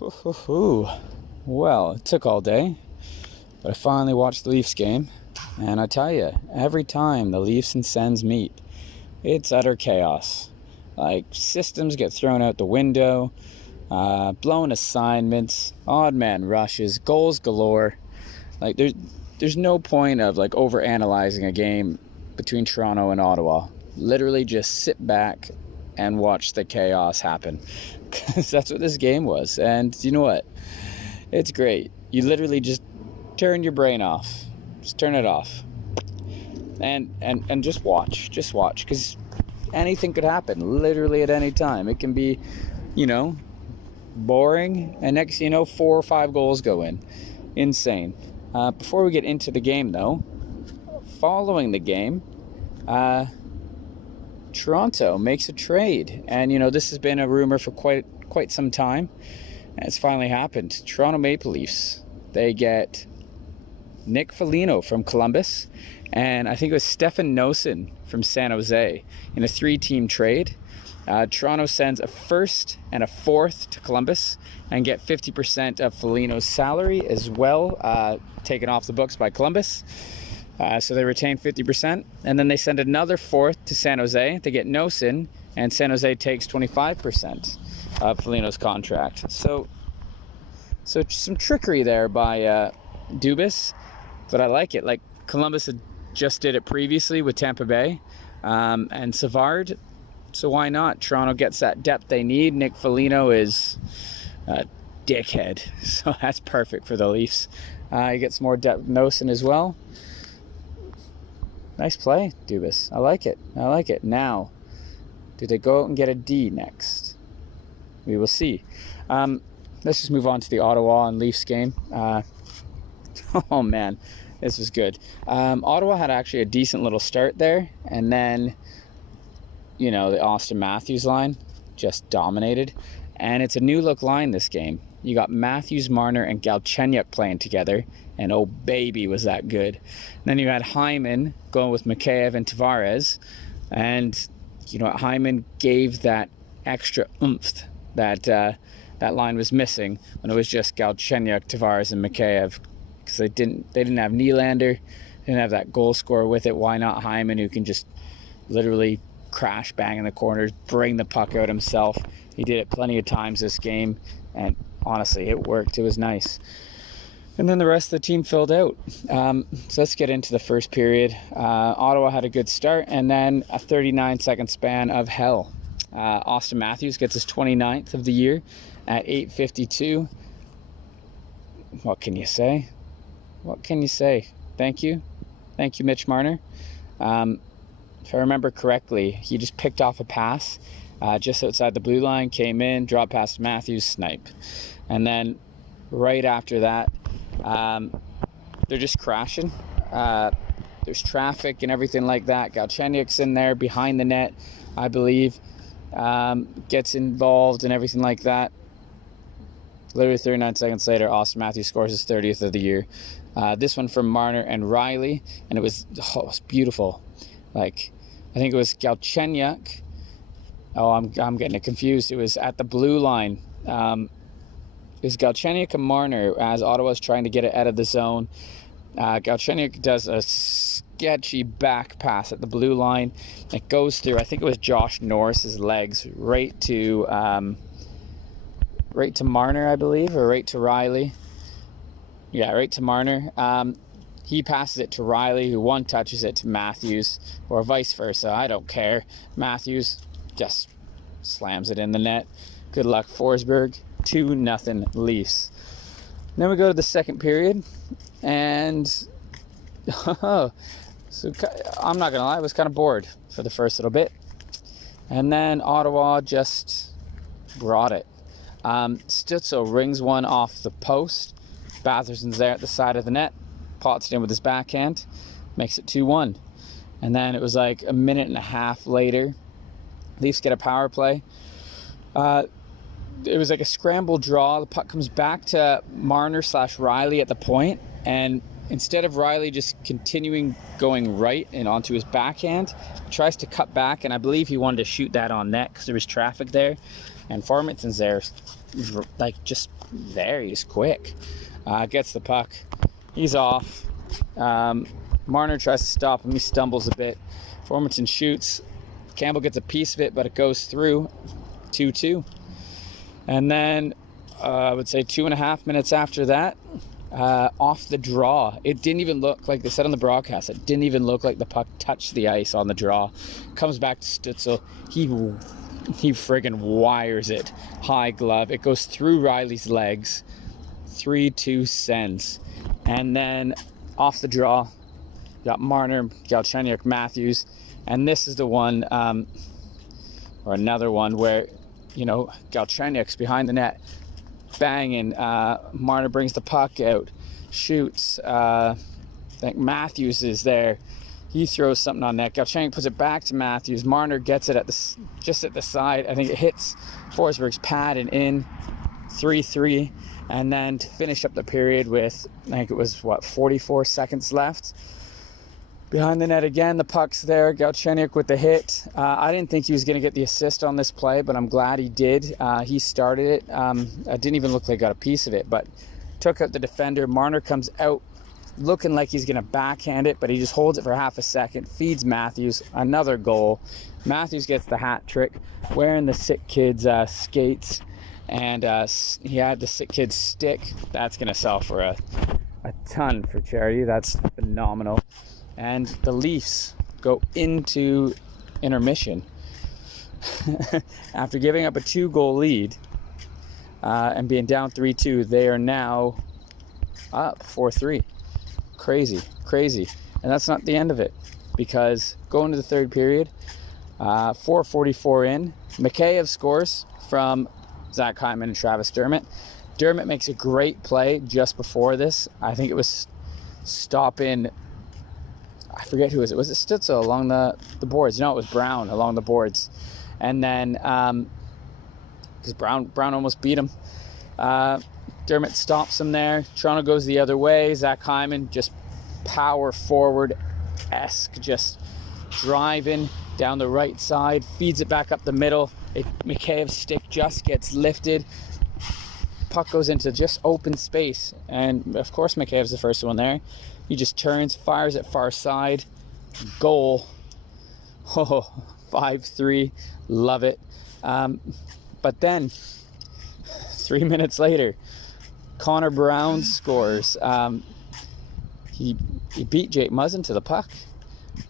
Ooh. Well, it took all day, but I finally watched the Leafs game, and I tell you, every time the Leafs and Sens meet, it's utter chaos. Like, systems get thrown out the window, blown assignments, odd man rushes, goals galore. Like, there's no point of like over analyzing a game between Toronto and Ottawa. Literally just sit back and watch the chaos happen, because that's what this game was. And you know what? It's great. You literally just turn your brain off. Just turn it off. And just watch. Just watch. Because anything could happen. Literally at any time. It can be, boring. And next thing you know, 4 or 5 goals go in. Insane. Before we get into the game, though, following the game, Toronto makes a trade. And, this has been a rumor for quite some time. And it's finally happened. Toronto Maple Leafs, they get Nick Foligno from Columbus, and I think it was Stefan Noesen from San Jose in a 3-team trade. Toronto sends a first and a fourth to Columbus and get 50% of Foligno's salary as well, taken off the books by Columbus. So they retain 50%, and then they send another fourth to San Jose. They get Noesen, and San Jose takes 25% of Foligno's contract. So some trickery there by Dubas, but I like it. Like, Columbus had just did it previously with Tampa Bay and Savard, so why not? Toronto gets that depth they need. Nick Foligno is a dickhead, so that's perfect for the Leafs. He gets more depth. Noesen as well. Nice play, Dubas. I like it. Now, do they go out and get a D next? We will see. Let's just move on to the Ottawa and Leafs game. Oh man, this was good. Ottawa had actually a decent little start there, and then, the Austin Matthews line just dominated. And it's a new look line this game. You got Matthews, Marner, and Galchenyuk playing together, and oh baby, was that good. And then you had Hyman going with Mikheyev and Tavares, and Hyman gave that extra oomph that line was missing when it was just Galchenyuk, Tavares, and Mikheyev, because they didn't have Nylander, didn't have that goal scorer with it. Why not Hyman, who can just literally crash bang in the corners, bring the puck out himself? He did it plenty of times this game, and honestly, it worked. It was nice. And then the rest of the team filled out. So let's get into the first period. Ottawa had a good start, and then a 39-second span of hell. Austin Matthews gets his 29th of the year at 8:52. What can you say? Thank you, Mitch Marner. If I remember correctly, he just picked off a pass just outside the blue line, came in, dropped past Matthews, snipe. And then right after that, they're just crashing. There's traffic and everything like that. Galchenyuk's in there behind the net, I believe, gets involved and everything like that. Literally 39 seconds later, Austin Matthews scores his 30th of the year. This one from Marner and Riley, and it was beautiful. Like, I think it was Galchenyuk. Oh, I'm getting it confused. It was at the blue line. It was Galchenyuk and Marner as Ottawa's trying to get it out of the zone. Galchenyuk does a sketchy back pass at the blue line. It goes through, I think it was Josh Norris's legs, right to Marner, I believe, or right to Riley. Yeah, right to Marner. He passes it to Riley, who one touches it to Matthews, or vice versa. I don't care. Matthews just slams it in the net. Good luck, Forsberg. 2-0 Leafs. Then we go to the second period, and so I'm not gonna lie, I was kind of bored for the first little bit, and then Ottawa just brought it. Stützle rings one off the post. Batherson's there at the side of the net, pots it in with his backhand, makes it 2-1. And then it was like a minute and a half later, Leafs get a power play. It was like a scramble draw. The puck comes back to Marner/Riley at the point, and instead of Riley just continuing going right and onto his backhand, tries to cut back, and I believe he wanted to shoot that on net because there was traffic there, and Formanton's there like just there. He's quick. Gets the puck. He's off. Marner tries to stop him. He stumbles a bit. Formanton shoots. Campbell gets a piece of it, but it goes through. 2-2. And then I would say 2.5 minutes after that, off the draw. It didn't even look, like they said on the broadcast, it didn't even look like the puck touched the ice on the draw. Comes back to Stützle. He friggin' wires it. High glove. It goes through Riley's legs. 3-2 Sens. And then off the draw, you got Marner, Galchenyuk, Matthews. And this is the one, or another one where, you know, Galchenyuk's behind the net, banging. Marner brings the puck out, shoots. I think Matthews is there. He throws something on net. Galchenyuk puts it back to Matthews. Marner gets it just at the side. I think it hits Forsberg's pad and in. 3-3. And then to finish up the period with, I think it was, 44 seconds left. Behind the net again, the puck's there. Galchenyuk with the hit. I didn't think he was going to get the assist on this play, but I'm glad he did. He started it. It didn't even look like he got a piece of it, but took out the defender. Marner comes out looking like he's going to backhand it, but he just holds it for half a second, feeds Matthews. Another goal. Matthews gets the hat trick, wearing the sick kid's skates, and he had the sick kid's stick. That's going to sell for a ton for charity. That's phenomenal. And the Leafs go into intermission after giving up a 2-goal lead and being down 3-2. They are now up 4-3. Crazy. And that's not the end of it, because going to the third period, 4:44 in, Mikheyev scores from Zach Hyman and Travis Dermott. Dermott makes a great play just before this. I think it was stopping, I forget who was it Stützle along the boards? No, it was Brown along the boards. And then, because Brown almost beat him. Dermott stops him there. Toronto goes the other way. Zach Hyman just power forward-esque, just driving down the right side, feeds it back up the middle. Mikheyev's stick just gets lifted. Puck goes into just open space. And, of course, Mikheyev's the first one there. He just turns, fires it far side. Goal. Oh, 5-3. Love it. But then, 3 minutes later, Connor Brown scores. He beat Jake Muzzin to the puck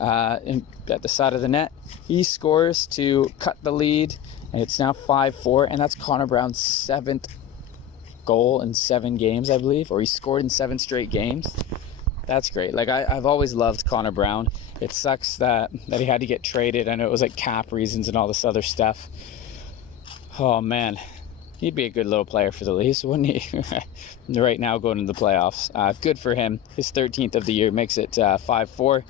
at the side of the net. He scores to cut the lead, and it's now 5-4, and that's Connor Brown's 7th goal in 7 games, I believe, or he scored in 7 straight games. That's great. Like, I've always loved Connor Brown. It sucks that he had to get traded. I know it was like cap reasons and all this other stuff. Oh man, he'd be a good little player for the Leafs, wouldn't he? Right now going into the playoffs. Good for him. His 13th of the year makes it 5-4.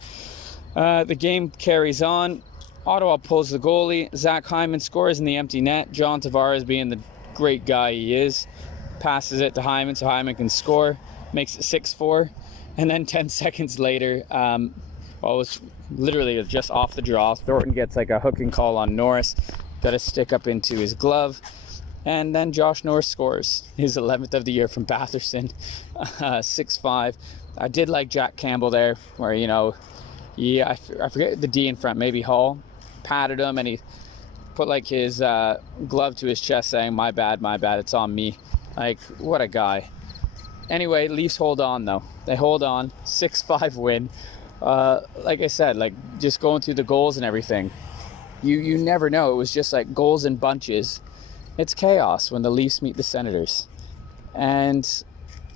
The game carries on. Ottawa pulls the goalie. Zach Hyman scores in the empty net. John Tavares, being the great guy he is, passes it to Hyman so Hyman can score. Makes it 6-4. And then 10 seconds later, it was literally just off the draw. Thornton gets like a hooking call on Norris. Got a stick up into his glove. And then Josh Norris scores his 11th of the year from Batherson, 6-5. I did like Jack Campbell there, where, you know, I forget the D in front, maybe Hall, patted him, and he put like his glove to his chest saying, my bad, it's on me. Like, what a guy. Anyway, Leafs hold on though. They hold on, 6-5 win. Like I said, like just going through the goals and everything, you never know. It was just like goals in bunches. It's chaos when the Leafs meet the Senators, and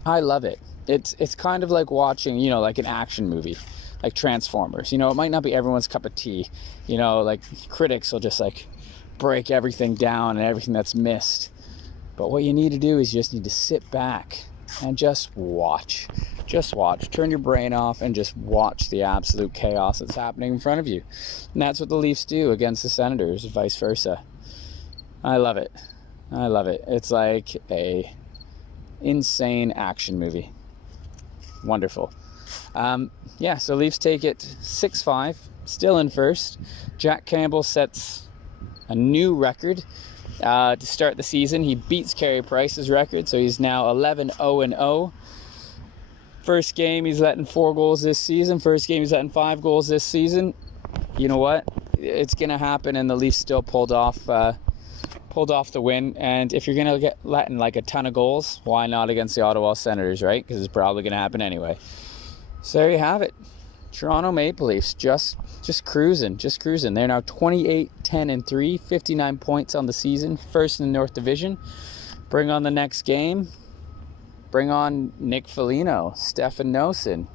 I love it. It's kind of like watching, you know, like an action movie, like Transformers. You know, it might not be everyone's cup of tea. You know, like critics will just like break everything down and everything that's missed. But what you need to do is you just need to sit back and just watch. Just watch. Turn your brain off and just watch the absolute chaos that's happening in front of you. And that's what the Leafs do against the Senators, vice versa. I love it. I love it. It's like a insane action movie. Wonderful. So Leafs take it 6-5, still in first. Jack Campbell sets a new record to start the season. He beats Carey Price's record, so he's now 11-0-0. First game he's letting 4 goals this season. First game he's letting 5 goals this season. You know what? It's gonna happen, and the Leafs still pulled off the win. And if you're gonna get letting like a ton of goals, why not against the Ottawa Senators, right? Because it's probably gonna happen anyway. So there you have it. Toronto Maple Leafs just cruising. They're now 28-10-3, 59 points on the season, first in the North Division. Bring on the next game. Bring on Nick Foligno, Stefan Noesen.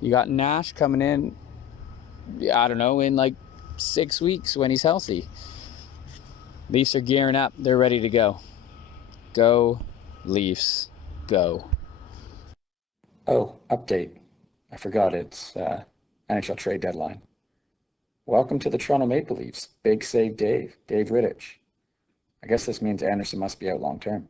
You got Nash coming in, I don't know, in like 6 weeks when he's healthy. Leafs are gearing up. They're ready to go. Go, Leafs, go. Oh, update. I forgot it's NHL trade deadline. Welcome to the Toronto Maple Leafs. Big save Dave Rittich. I guess this means Anderson must be out long term.